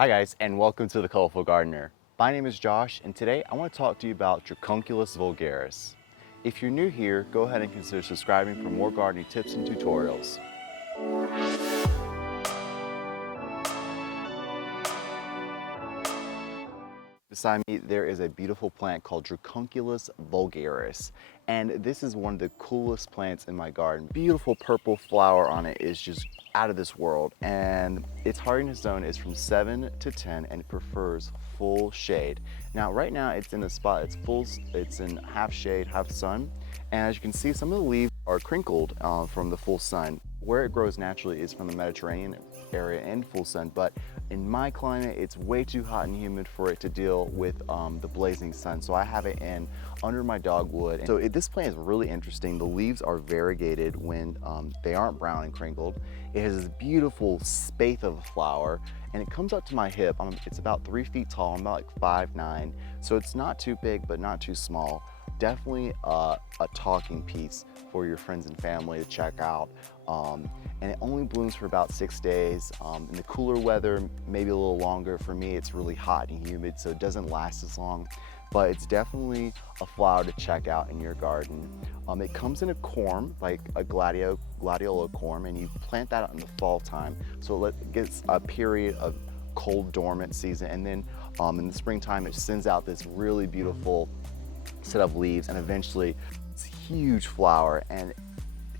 Hi guys, and welcome to The Colorful Gardener. My name is Josh, and today I want to talk to you about Dracunculus Vulgaris. If you're new here, go ahead and consider subscribing for more gardening tips and tutorials. Beside me, there is a beautiful plant called Dracunculus Vulgaris, and this is one of the coolest plants in my garden. Beautiful purple flower on it is just out of this world, and its hardiness zone is from 7 to 10, and it prefers full shade. Now, right now, it's in a spot, it's in half shade, half sun, and as you can see, some of the leaves are crinkled from the full sun. Where it grows naturally is from the Mediterranean area and full sun, but in my climate, it's way too hot and humid for it to deal with the blazing sun. So I have it in under my dogwood. So this plant is really interesting. The leaves are variegated when they aren't brown and crinkled. It has this beautiful spathe of a flower, and it comes up to my hip. It's about 3 feet tall. I'm about like 5'9", so it's not too big, but not too small. Definitely a talking piece for your friends and family to check out. And it only blooms for about 6 days. In the cooler weather, maybe a little longer. For me, it's really hot and humid, so it doesn't last as long, but it's definitely a flower to check out in your garden. It comes in a corm, like a gladiola corm, and you plant that in the fall time, so it gets a period of cold dormant season, and then in the springtime it sends out this really beautiful set of leaves, and eventually it's a huge flower. And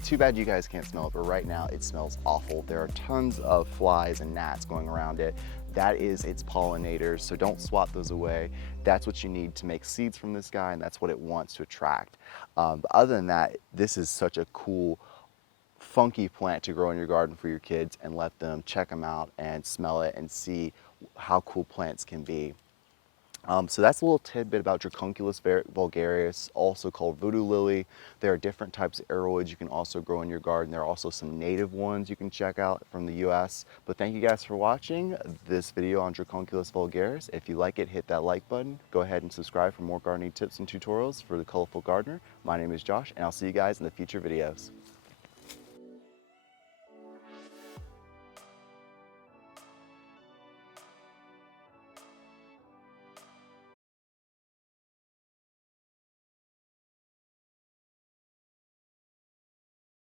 too bad you guys can't smell it, but right now it smells awful. There are tons of flies and gnats going around it. That is its pollinators, so don't swat those away. That's what you need to make seeds from this guy, and that's what it wants to attract. But other than that, this is such a cool, funky plant to grow in your garden for your kids and let them check them out and smell it and see how cool plants can be. So that's a little tidbit about Dracunculus vulgaris, also called voodoo lily. There are different types of arrowwoods you can also grow in your garden. There are also some native ones you can check out from the US. But thank you guys for watching this video on Dracunculus vulgaris. If you like it, hit that like button. Go ahead and subscribe for more gardening tips and tutorials for The Colorful Gardener. My name is Josh, and I'll see you guys in the future videos.